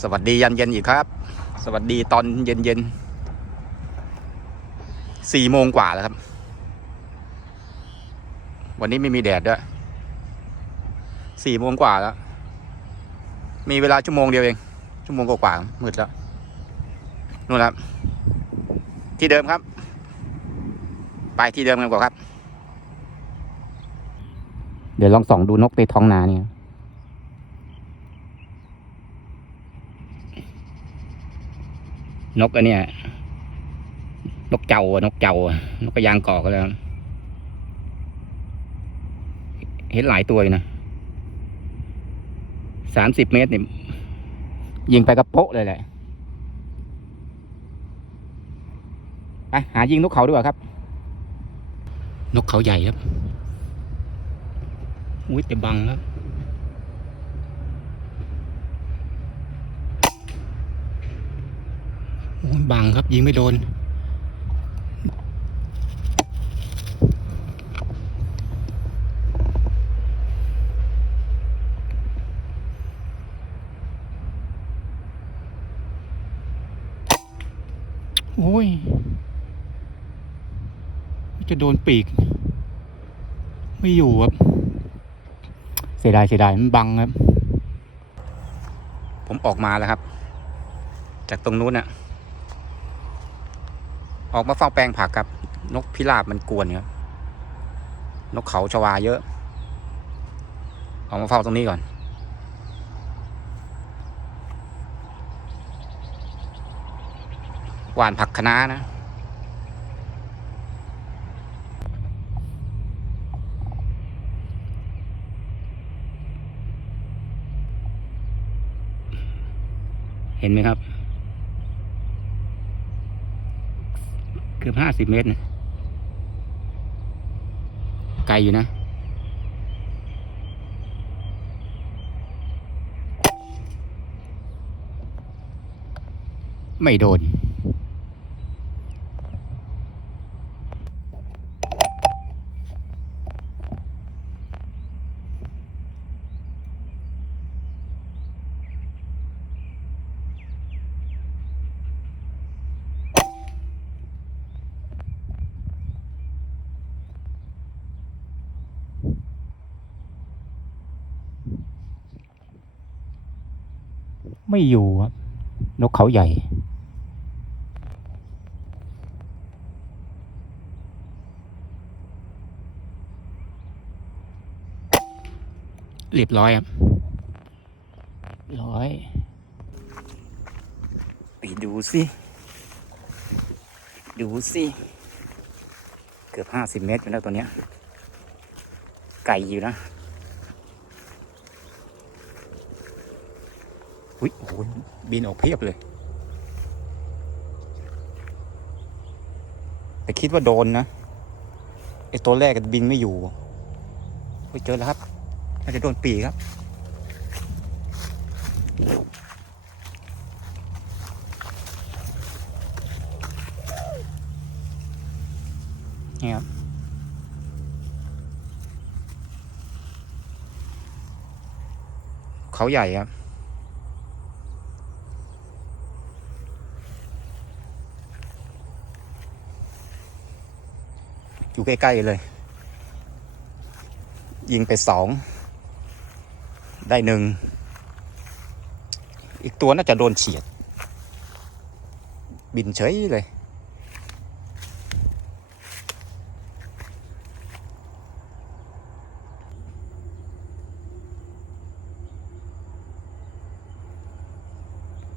สวัสดียันเย็นอีกครับ สวัสดีตอนเย็นเย็นสี่โมงกว่าแล้วครับ วันนี้ไม่มีแดดด้วยสี่โมงกว่าแล้ว มีเวลาชั่วโมงเดียวเอง ชั่วโมงกว่าๆมืดแล้วนู่นครับ ที่เดิมครับ ไปที่เดิมกันกว่าครับ เดี๋ยวลองส่องดูนกในท้องนาเนี่ย นกอันเนี้ยนกเจ้าอะนกเจ้าอะนกกระยางกอกก็แล้ว เห็นหลายตัวอยู่นะสามสิบเมตรนี่ยิงไปกระโปะเลยแหละไปหายิงนกเขาดีกว่าครับ นกเขาใหญ่ครับ อุ้ยแต่บังครับ โอ้ย บังครับยิงไม่โดน โอ้ย จะโดนปีก ไม่อยู่ครับ เสียดายเสียดายมันบังครับ ผมออกมาแล้วครับ จากตรงนู้นน่ะ ออกมาเฝ้าแปลงผักครับ นกพิราบมันกวนครับนกเขาชวาเยอะ ออกมาเฝ้าตรงนี้ก่อน หวานผักคะน้านะเห็นไหมครับ เกือบห้าสิบเมตรนะไกลอยู่นะ ไม่โดน ไม่อยู่ครับนกเขาใหญ่ เรียบร้อยครับร้อย ไปดูสิ ดูสิ เกือบห้าสิบเมตรอยู่แล้วตัวเนี้ย ไก่อยู่นะ อุ้ยโอ้โหบินออกเพียบเลย แต่คิดว่าโดนนะไอตัวแรกบินไม่อยู่เฮ้ยเจอแล้วครับน่าจะโดนปีกครับ นี่ครับเขาใหญ่ครับ อยู่ใกล้ๆเลย ยิงไปสองได้หนึ่ง อีกตัวน่าจะโดนเฉียด บินเฉยเลย